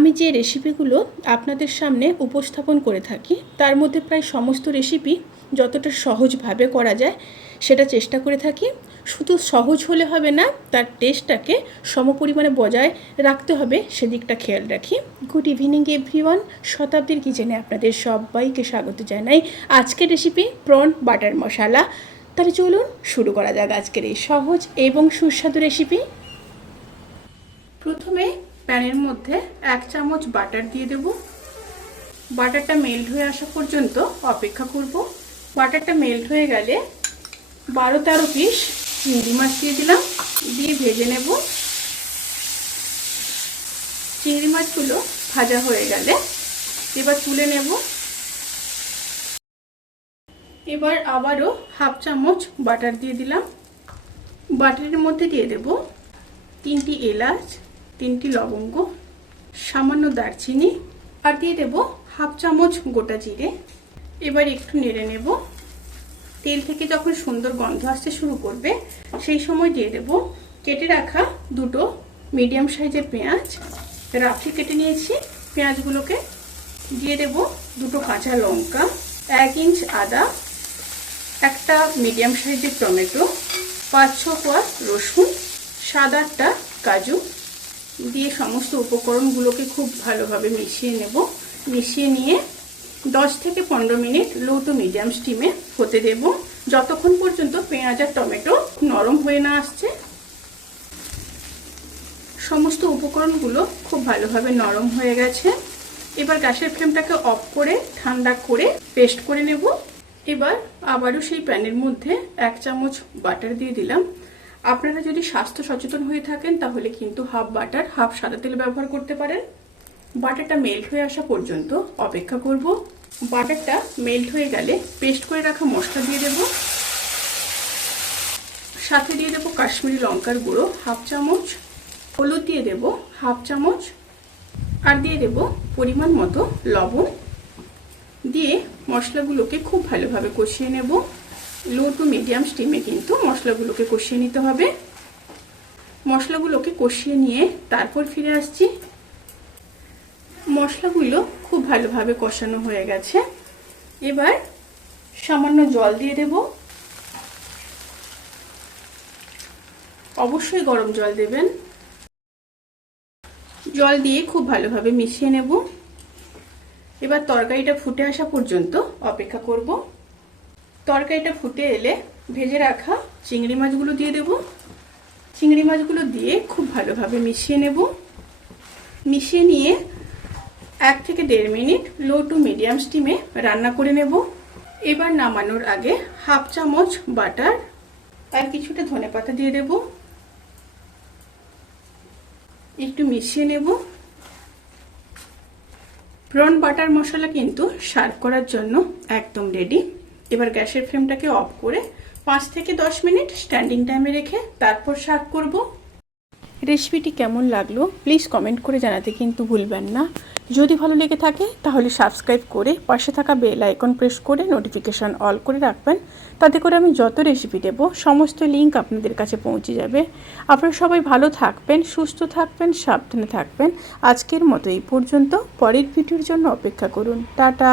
আমি যে রেসিপিগুলো আপনাদের সামনে উপস্থাপন করে থাকি তার মধ্যে প্রায় সমস্ত রেসিপি যতটা সহজভাবে করা যায় সেটা চেষ্টা করে থাকি। শুধু সহজ হলে হবে না, তার টেস্টটাকে সমপরিমাণে বজায় রাখতে হবে, সেদিকটা খেয়াল রাখি। গুড ইভিনিং এভরিওয়ান, শতাব্দীর কিচেনে আপনাদের সবাইকে স্বাগত জানাই। আজকের রেসিপি প্রন বাটার মশলা। তাহলে চলুন শুরু করা যাক আজকের এই সহজ এবং সুস্বাদু রেসিপি। প্রথমে প্যানের মধ্যে 1 চামচ বাটার দিয়ে দেব। বাটারটা মেল্ট হয়ে আসা পর্যন্ত অপেক্ষা করব। বাটারটা মেল্ট হয়ে গেলে 12-13 পিস চিংড়ি মাছ দিয়ে দিলাম, দিয়ে ভেজে নেব। চিংড়ি মাছগুলো ভাজা হয়ে গেলে এবার তুলে নেব। এবার আবারও 1/2 চামচ বাটার দিয়ে দিলাম। বাটারের মধ্যে দিয়ে দেব 3টি এলাচ, 3টি লবঙ্গ, সামান্য দারচিনি, আর দিয়ে দেব 1/2 চামচ গোটা জিরে। এবার একটু নেড়ে নেব। তেল থেকে যখন সুন্দর গন্ধ আসতে শুরু করবে সেই সময় দিয়ে দেব কেটে রাখা 2টো মিডিয়াম সাইজের পেঁয়াজ। রাফলি কেটে নিয়েছি পেঁয়াজগুলোকে। দিয়ে দেব 2টো কাঁচা লঙ্কা, 1 ইঞ্চ আদা, একটা মিডিয়াম সাইজের টমেটো, 5-6 কোয়া রসুন, 7-8টা কাজু দিয়ে সমস্ত উপকরণগুলোকে খুব ভালোভাবে মিশিয়ে নেব। মিশিয়ে নিয়ে 10 থেকে 15 মিনিট লো টু মিডিয়াম স্টিমে হতে দেব, যতক্ষণ পর্যন্ত পেঁয়াজ আর টমেটো নরম হয়ে না আসছে। সমস্ত উপকরণগুলো খুব ভালোভাবে নরম হয়ে গেছে। এবার গ্যাসের ফ্লেমটাকে অফ করে ঠান্ডা করে পেস্ট করে নেব। এবার আবারও সেই প্যানের মধ্যে 1 চামচ বাটার দিয়ে দিলাম। আপনারা যদি স্বাস্থ্য সচেতন হয়ে থাকেন তাহলে কিন্তু 1/2 বাটার 1/2 সাদা তেল ব্যবহার করতে পারেন। বাটারটা মেল্ট হয়ে আসা পর্যন্ত অপেক্ষা করব। বাটারটা মেল্ট হয়ে গেলে পেস্ট করে রাখা মশলা দিয়ে দেব। সাথে দিয়ে দেব কাশ্মীরি লঙ্কার গুঁড়ো 1/2 চামচ, হলুদ দিয়ে দেব 1/2 চামচ, আর দিয়ে দেব পরিমাণ মতো লবণ। দিয়ে মশলাগুলোকে খুব ভালোভাবে কষিয়ে নেব। লো টু মিডিয়াম স্টিমে কিন্তু মশলাগুলোকে কষিয়ে নিতে হবে। মশলাগুলোকে কষিয়ে নিয়ে তারপর ফিরে আসছি। মশলাগুলো খুব ভালোভাবে কষানো হয়ে গেছে। এবার সামান্য জল দিয়ে দেব। অবশ্যই গরম জল দেবেন। জল দিয়ে খুব ভালোভাবে মিশিয়ে নেব। এবার তরকারিটা ফুটে আসা পর্যন্ত অপেক্ষা করব। তরকারিটা ফুটে এলে ভেজে রাখা চিংড়ি মাছগুলো দিয়ে দেব। চিংড়ি মাছগুলো দিয়ে খুব ভালোভাবে মিশিয়ে নেব। মিশিয়ে নিয়ে 1 থেকে 1.5 মিনিট লো টু মিডিয়াম স্টিমে রান্না করে নেব। এবার নামানোর আগে 1/2 চামচ বাটার আর কিছুটা ধনেপাতা দিয়ে দেব। একটু মিশিয়ে নেব। প্রন বাটার মশলা কিন্তু সার্ভ করার জন্য একদম রেডি। এবার গ্যাসের ফ্লেমটাকে অফ করে 5 থেকে 10 মিনিট স্ট্যান্ডিং টাইমে রেখে তারপর সার্ভ করব। রেসিপিটি কেমন লাগলো প্লিজ কমেন্ট করে জানাতে কিন্তু ভুলবেন না। যদি ভালো লেগে থাকে তাহলে সাবস্ক্রাইব করে পাশে থাকা বেল আইকন প্রেস করে নোটিফিকেশান অল করে রাখবেন। তাতে করে আমি যত রেসিপি দেব সমস্ত লিঙ্ক আপনাদের কাছে পৌঁছে যাবে। আপনারা সবাই ভালো থাকবেন, সুস্থ থাকবেন, সাবধানে থাকবেন। আজকের মতো এই পর্যন্ত। পরের ভিডিওর জন্য অপেক্ষা করুন। টাটা।